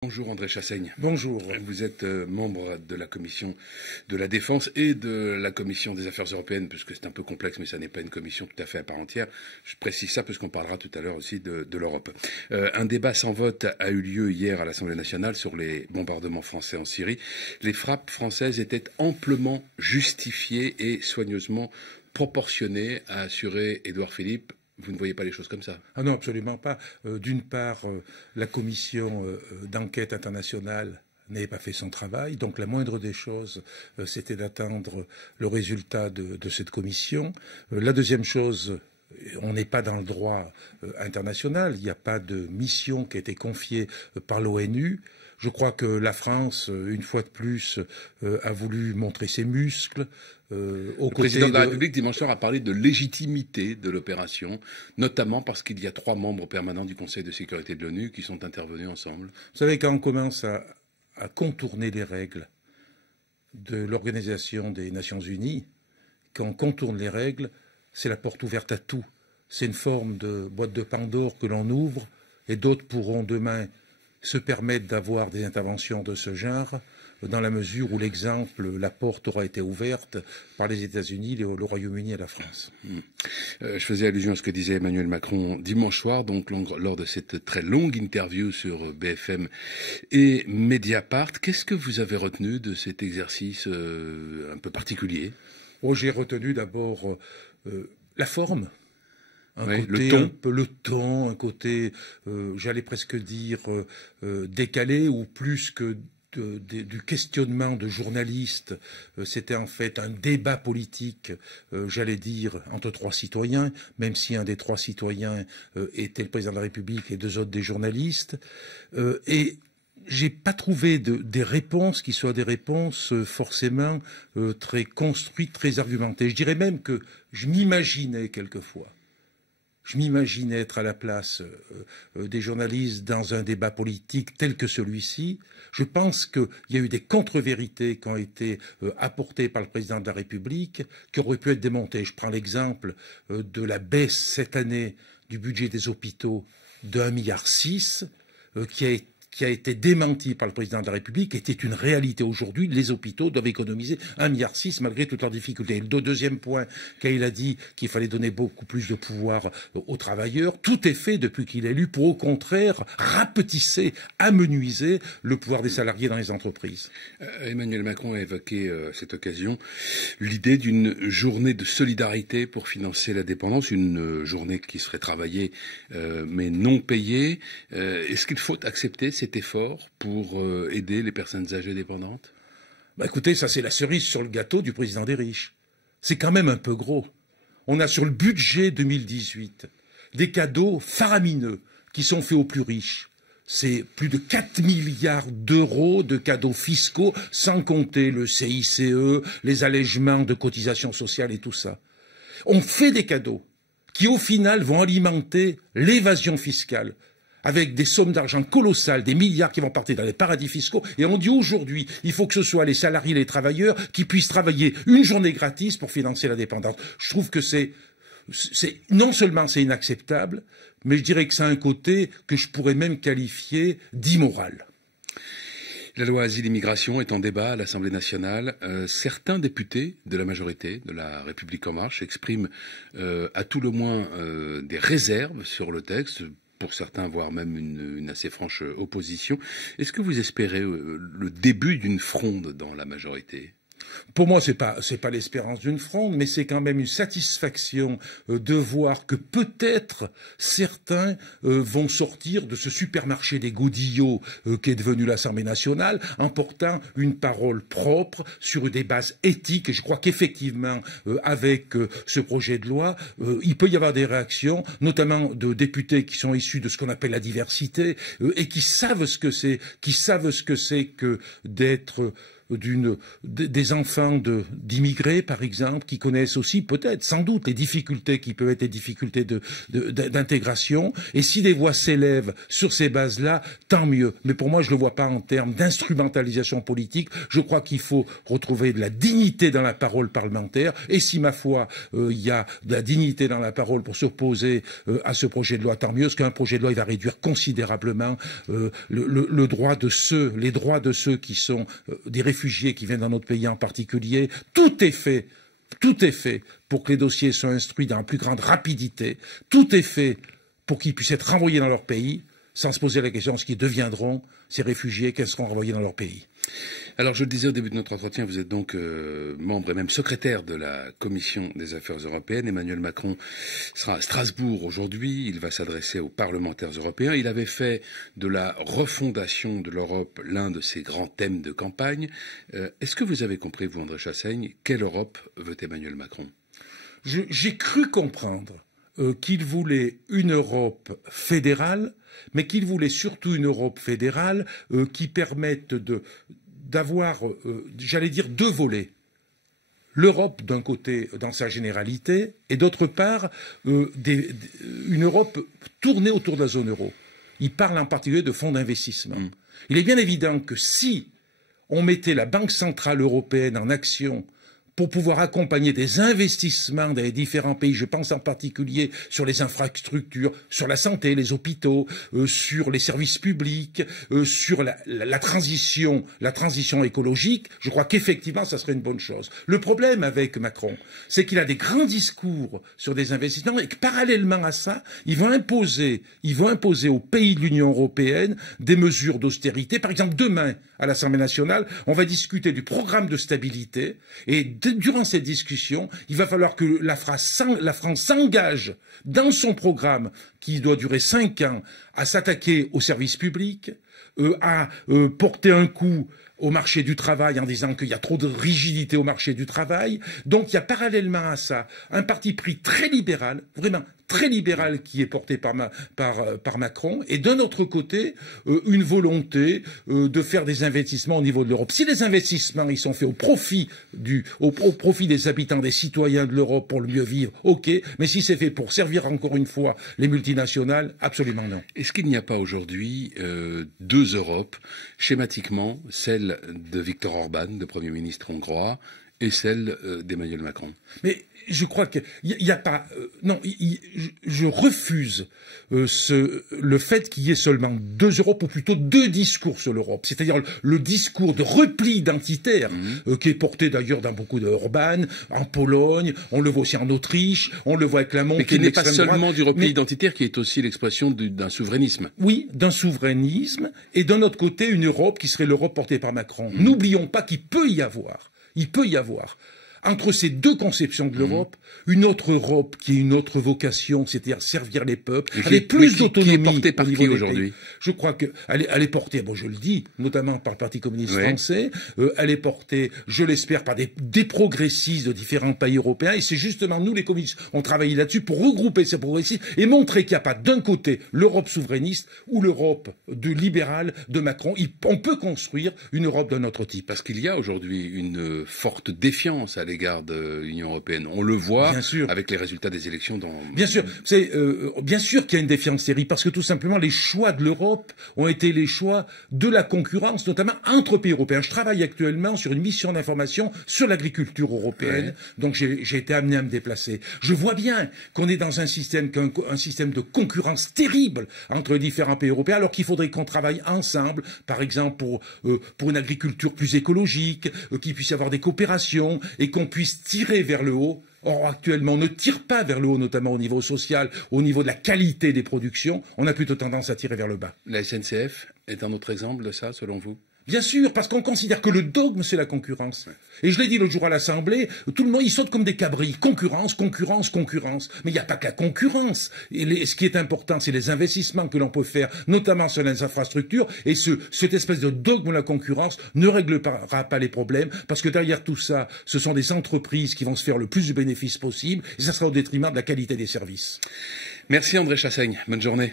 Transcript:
Bonjour André Chassaigne. Bonjour. Vous êtes membre de la commission de la défense et de la commission des affaires européennes, puisque c'est un peu complexe, mais ça n'est pas une commission tout à fait à part entière. Je précise ça parce qu'on parlera tout à l'heure aussi de l'Europe. Un débat sans vote a eu lieu hier à l'Assemblée nationale sur les bombardements français en Syrie. Les frappes françaises étaient amplement justifiées et soigneusement proportionnées, a assuré Édouard Philippe. Vous ne voyez pas les choses comme ça? Ah non, absolument pas. D'une part, la commission d'enquête internationale n'avait pas fait son travail. Donc la moindre des choses, c'était d'attendre le résultat de cette commission. La deuxième chose, on n'est pas dans le droit international. Il n'y a pas de mission qui a été confiée par l'ONU. Je crois que la France, une fois de plus, a voulu montrer ses muscles. Le président de la République, dimanche soir, a parlé de légitimité de l'opération, notamment parce qu'il y a 3 membres permanents du Conseil de sécurité de l'ONU qui sont intervenus ensemble. Vous savez, quand on commence à contourner les règles de l'Organisation des Nations Unies, quand on contourne les règles, c'est la porte ouverte à tout. C'est une forme de boîte de Pandore que l'on ouvre, et d'autres pourront demain se permettre d'avoir des interventions de ce genre, dans la mesure où la porte aura été ouverte par les États-Unis, le Royaume-Uni et la France. Je faisais allusion à ce que disait Emmanuel Macron dimanche soir, donc lors de cette très longue interview sur BFM et Mediapart. Qu'est-ce que vous avez retenu de cet exercice un peu particulier? J'ai retenu d'abord la forme. Le ton, un côté, j'allais presque dire, décalé, ou plus que du questionnement de journalistes. C'était en fait un débat politique, j'allais dire, entre 3 citoyens, même si un des 3 citoyens était le président de la République et 2 autres des journalistes. Et j'ai pas trouvé des réponses qui soient des réponses forcément très construites, très argumentées. Je dirais même que je m'imaginais quelquefois. Je m'imaginais être à la place des journalistes dans un débat politique tel que celui-ci. Je pense qu'il y a eu des contre-vérités qui ont été apportées par le président de la République, qui auraient pu être démontées. Je prends l'exemple de la baisse cette année du budget des hôpitaux de 1,6 milliard, qui a été démenti par le président de la République, était une réalité aujourd'hui. Les hôpitaux doivent économiser 1,6 milliard malgré toutes leurs difficultés. Le deuxième point, quand il a dit qu'il fallait donner beaucoup plus de pouvoir aux travailleurs, tout est fait depuis qu'il est élu pour, au contraire, rapetisser, amenuiser le pouvoir des salariés dans les entreprises. Emmanuel Macron a évoqué à cette occasion l'idée d'une journée de solidarité pour financer la dépendance, une journée qui serait travaillée mais non payée. Est-ce qu'il faut accepter cet effort pour aider les personnes âgées dépendantes? Écoutez, ça c'est la cerise sur le gâteau du président des riches. C'est quand même un peu gros. On a sur le budget 2018 des cadeaux faramineux qui sont faits aux plus riches. C'est plus de 4 milliards d'euros de cadeaux fiscaux, sans compter le CICE, les allègements de cotisations sociales et tout ça. On fait des cadeaux qui au final vont alimenter l'évasion fiscale, avec des sommes d'argent colossales, des milliards qui vont partir dans les paradis fiscaux. Et on dit aujourd'hui, il faut que ce soit les salariés, les travailleurs, qui puissent travailler une journée gratis pour financer la dépendance. Je trouve que non seulement c'est inacceptable, mais je dirais que ça a un côté que je pourrais même qualifier d'immoral. La loi Asile-Immigration est en débat à l'Assemblée nationale. Certains députés de la majorité de la République En Marche expriment à tout le moins des réserves sur le texte, pour certains, voire même une assez franche opposition. Est-ce que vous espérez le début d'une fronde dans la majorité? Pour moi, c'est pas l'espérance d'une fronde, mais c'est quand même une satisfaction de voir que peut-être certains vont sortir de ce supermarché des godillots qu'est devenu l'Assemblée nationale en portant une parole propre sur des bases éthiques. Et je crois qu'effectivement, avec ce projet de loi, il peut y avoir des réactions, notamment de députés qui sont issus de ce qu'on appelle la diversité et qui savent ce que c'est que d'être des enfants d'immigrés, par exemple, qui connaissent aussi peut-être, sans doute, les difficultés qui peuvent être des difficultés d'intégration. Et si des voix s'élèvent sur ces bases-là, tant mieux. Mais pour moi, je ne le vois pas en termes d'instrumentalisation politique. Je crois qu'il faut retrouver de la dignité dans la parole parlementaire. Et si, ma foi, il y a de la dignité dans la parole pour s'opposer à ce projet de loi, tant mieux, parce qu'un projet de loi, il va réduire considérablement les droits de ceux qui sont des réfugiés qui viennent dans notre pays en particulier. Tout est fait pour que les dossiers soient instruits dans la plus grande rapidité. Tout est fait pour qu'ils puissent être renvoyés dans leur pays, sans se poser la question de ce qu'ils deviendront, ces réfugiés, qu'elles seront renvoyés dans leur pays. Alors, je le disais au début de notre entretien, vous êtes donc membre et même secrétaire de la Commission des Affaires européennes. Emmanuel Macron sera à Strasbourg aujourd'hui. Il va s'adresser aux parlementaires européens. Il avait fait de la refondation de l'Europe l'un de ses grands thèmes de campagne. Est-ce que vous avez compris, vous, André Chassaigne, quelle Europe veut Emmanuel Macron? J'ai cru comprendre qu'il voulait une Europe fédérale, mais qu'il voulait surtout une Europe fédérale qui permette d'avoir, j'allais dire, deux volets. L'Europe, d'un côté, dans sa généralité, et d'autre part, une Europe tournée autour de la zone euro. Il parle en particulier de fonds d'investissement. Il est bien évident que si on mettait la Banque centrale européenne en action pour pouvoir accompagner des investissements dans les différents pays. Je pense en particulier sur les infrastructures, sur la santé, les hôpitaux, sur les services publics, sur la transition écologique. Je crois qu'effectivement, ça serait une bonne chose. Le problème avec Macron, c'est qu'il a des grands discours sur des investissements et que parallèlement à ça, ils vont imposer aux pays de l'Union européenne des mesures d'austérité. Par exemple, demain, à l'Assemblée nationale, on va discuter du programme de stabilité et durant cette discussion, il va falloir que la France s'engage dans son programme, qui doit durer 5 ans, à s'attaquer aux services publics, à porter un coup au marché du travail en disant qu'il y a trop de rigidité au marché du travail. Donc il y a parallèlement à ça un parti pris très libéral, vraiment très libéral, qui est porté par Macron, et d'un autre côté, une volonté de faire des investissements au niveau de l'Europe. Si les investissements ils sont faits au profit des habitants, des citoyens de l'Europe pour le mieux vivre, ok, mais si c'est fait pour servir encore une fois les multinationales, absolument non. Est-ce qu'il n'y a pas aujourd'hui deux Europes, schématiquement, celle de Viktor Orban, le Premier ministre hongrois, et celle d'Emmanuel Macron? Mais je crois qu'il n'y a pas... non, je refuse le fait qu'il y ait seulement deux Europes, ou plutôt deux discours sur l'Europe. C'est-à-dire le discours de repli identitaire, qui est porté d'ailleurs dans beaucoup d'Orban, en Pologne, on le voit aussi en Autriche, on le voit avec la montée. Mais qui n'est pas seulement du repli identitaire, qui est aussi l'expression d'un souverainisme. Oui, d'un souverainisme, et d'un autre côté, une Europe qui serait l'Europe portée par Macron. N'oublions pas qu'il peut y avoir, entre ces deux conceptions de l'Europe, une autre Europe qui a une autre vocation, c'est-à-dire servir les peuples, avec plus d'autonomie. Qui est portée par qui aujourd'hui? Je crois qu'elle est portée, bon, je le dis, notamment par le Parti communiste français, elle est portée, je l'espère, par des progressistes de différents pays européens, et c'est justement nous, les communistes, on travaille là-dessus pour regrouper ces progressistes et montrer qu'il n'y a pas d'un côté l'Europe souverainiste ou l'Europe libérale de Macron. On peut construire une Europe d'un autre type. Parce qu'il y a aujourd'hui une forte défiance à l'égard de l'Union européenne. On le voit avec les résultats des élections dans... Bien sûr, bien sûr qu'il y a une défiance terrible, parce que tout simplement les choix de l'Europe ont été les choix de la concurrence, notamment entre pays européens. Je travaille actuellement sur une mission d'information sur l'agriculture européenne, donc j'ai été amené à me déplacer. Je vois bien qu'on est dans un système de concurrence terrible entre les différents pays européens, alors qu'il faudrait qu'on travaille ensemble, par exemple pour une agriculture plus écologique, qu'il puisse y avoir des coopérations et qu'on puisse tirer vers le haut. Or, actuellement, on ne tire pas vers le haut, notamment au niveau social, au niveau de la qualité des productions. On a plutôt tendance à tirer vers le bas. La SNCF est un autre exemple de ça, selon vous? Bien sûr, parce qu'on considère que le dogme, c'est la concurrence. Et je l'ai dit l'autre jour à l'Assemblée, tout le monde, il saute comme des cabris. Concurrence, concurrence, concurrence. Mais il n'y a pas que la concurrence. Ce qui est important, c'est les investissements que l'on peut faire, notamment sur les infrastructures. Et cette espèce de dogme de la concurrence ne réglera pas les problèmes, parce que derrière tout ça, ce sont des entreprises qui vont se faire le plus de bénéfices possible, et ça sera au détriment de la qualité des services. Merci André Chassaigne. Bonne journée.